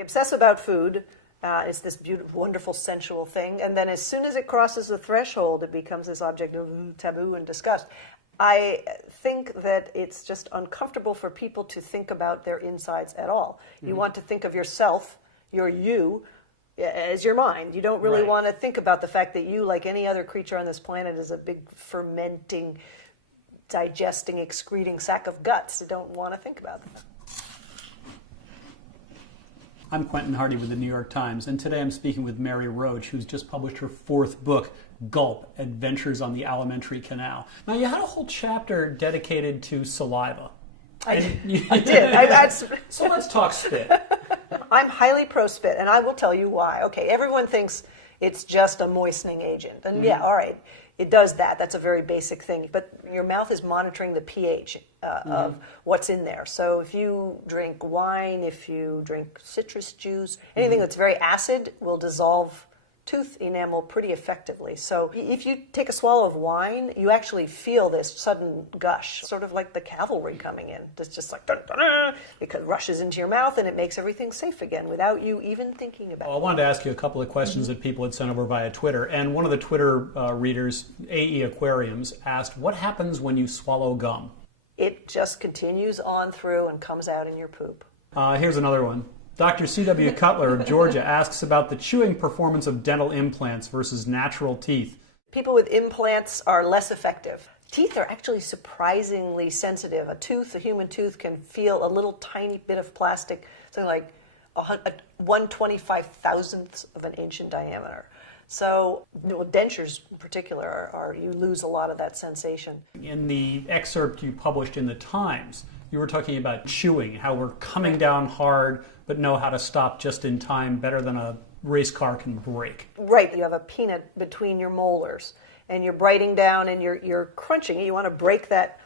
We obsess about food. It's this beautiful, wonderful, sensual thing. And then as soon as it crosses the threshold, it becomes this object of taboo and disgust. I think that it's just uncomfortable for people to think about their insides at all. You want to think of yourself, your you, as your mind. You don't really want to think about the fact that you, like any other creature on this planet, is a big fermenting, digesting, excreting sack of guts. You don't want to think about that. I'm Quentin Hardy with the New York Times, and today I'm speaking with Mary Roach, who's just published her 4th book, Gulp, Adventures on the Alimentary Canal. Now, you had a whole chapter dedicated to saliva. I did. So let's talk spit. I'm highly pro-spit, and I will tell you why. Okay, everyone thinks it's just a moistening agent. And yeah, all right, it does that. That's a very basic thing. But your mouth is monitoring the pH of what's in there. So if you drink wine, if you drink citrus juice, anything that's very acid will dissolve tooth enamel pretty effectively. So if you take a swallow of wine, you actually feel this sudden gush, sort of like the cavalry coming in. It's just like, dun, dun, dun, it rushes into your mouth and it makes everything safe again without you even thinking about it. I wanted to ask you a couple of questions that people had sent over via Twitter. And one of the Twitter readers, AE Aquariums, asked, what happens when you swallow gum? It just continues on through and comes out in your poop. Here's another one. Dr. C.W. Cutler of Georgia asks about the chewing performance of dental implants versus natural teeth. People with implants are less effective. Teeth are actually surprisingly sensitive. A human tooth can feel a little tiny bit of plastic, something like 1/25,000th of an inch in diameter. So dentures in particular, you lose a lot of that sensation. In the excerpt you published in the Times, you were talking about chewing, how we're coming down hard, but know how to stop just in time better than a race car can brake. Right. You have a peanut between your molars, and you're biting down and you're crunching. You want to break that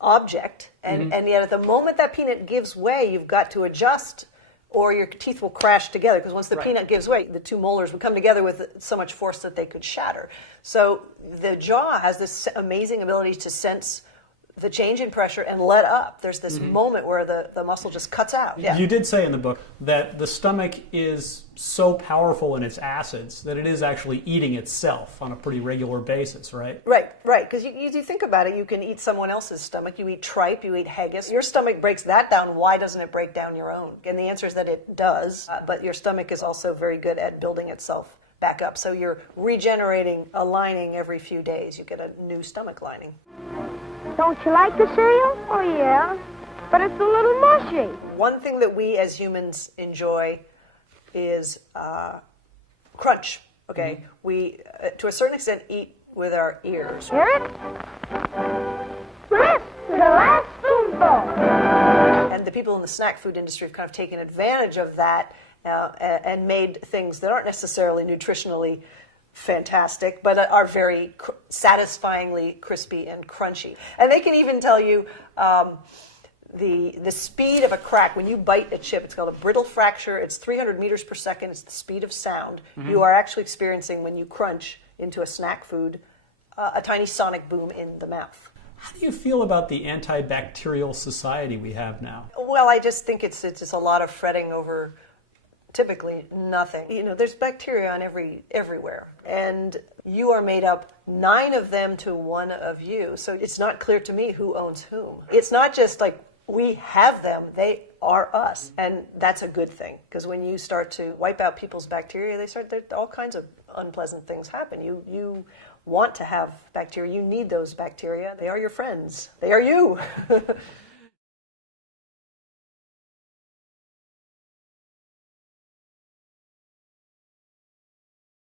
object, and yet at the moment that peanut gives way, you've got to adjust, or your teeth will crash together, because once the peanut gives way, the two molars would come together with so much force that they could shatter. So the jaw has this amazing ability to sense the change in pressure and let up. There's this moment where the muscle just cuts out. Yeah. You did say in the book that the stomach is so powerful in its acids that it is actually eating itself on a pretty regular basis, right? Right. Because you think about it, you can eat someone else's stomach. You eat tripe, you eat haggis. Your stomach breaks that down. Why doesn't it break down your own? And the answer is that it does, but your stomach is also very good at building itself back up. So you're regenerating a lining every few days. You get a new stomach lining. Don't you like the cereal? Oh, yeah. But it's a little mushy. One thing that we as humans enjoy is crunch, okay? We, to a certain extent, eat with our ears. Hear it? Crisp to the last spoonful. And the people in the snack food industry have kind of taken advantage of that and made things that aren't necessarily nutritionally fantastic, but are very satisfyingly crispy and crunchy. And they can even tell you the speed of a crack. When you bite a chip, it's called a brittle fracture. It's 300 meters per second. It's the speed of sound. You are actually experiencing, when you crunch into a snack food, a tiny sonic boom in the mouth. How do you feel about the antibacterial society we have now? Well, I just think it's just a lot of fretting over typically nothing. There's bacteria on everywhere, and you are made up 9 of them to 1 of you. So it's not clear to me who owns whom. It's not just like we have them, they are us, and that's a good thing, because when you start to wipe out people's bacteria, all kinds of unpleasant things happen. You want to have bacteria, you need those bacteria, they are your friends, they are you.